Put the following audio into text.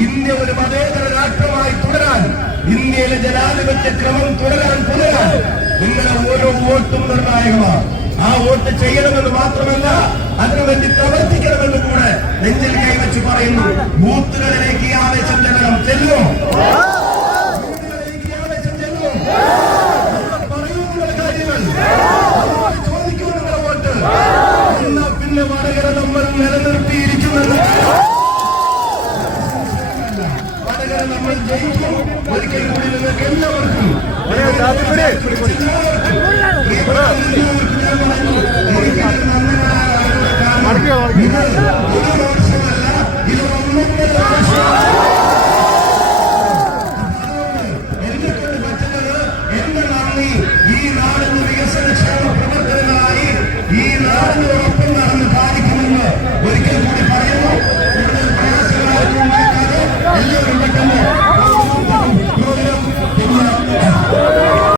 India ഒരു മതേതര രാഷ്ട്രമായി തുടരാൻ, ഇന്ത്യയിലെ ജനാധിപത്യ ക്രമം തുടരാൻ നിങ്ങളുടെ ഓരോ വോട്ടും നിർണായകമാണ്. ആ വോട്ട് ചെയ്യണമെന്ന് മാത്രമല്ല, അതിനുവേണ്ടി പ്രവർത്തിക്കണമെന്ന് കൂടെ നെഞ്ചിൽ കൈവച്ച് പറയുന്നു. ബൂത്തുകളിലേക്ക് ഈ ആവേശം ചെല്ലുമോ? ചോദിക്കൂ നിങ്ങളുടെ വോട്ട്. എന്നാ പിന്നെ വടകര നമ്മൾ നിലനിർത്തിയിരിക്കുന്നത്, വടകര നമ്മൾ ജയിക്കും. ഒരിക്കൽ കൂടി നിങ്ങൾക്ക് എല്ലാവർക്കും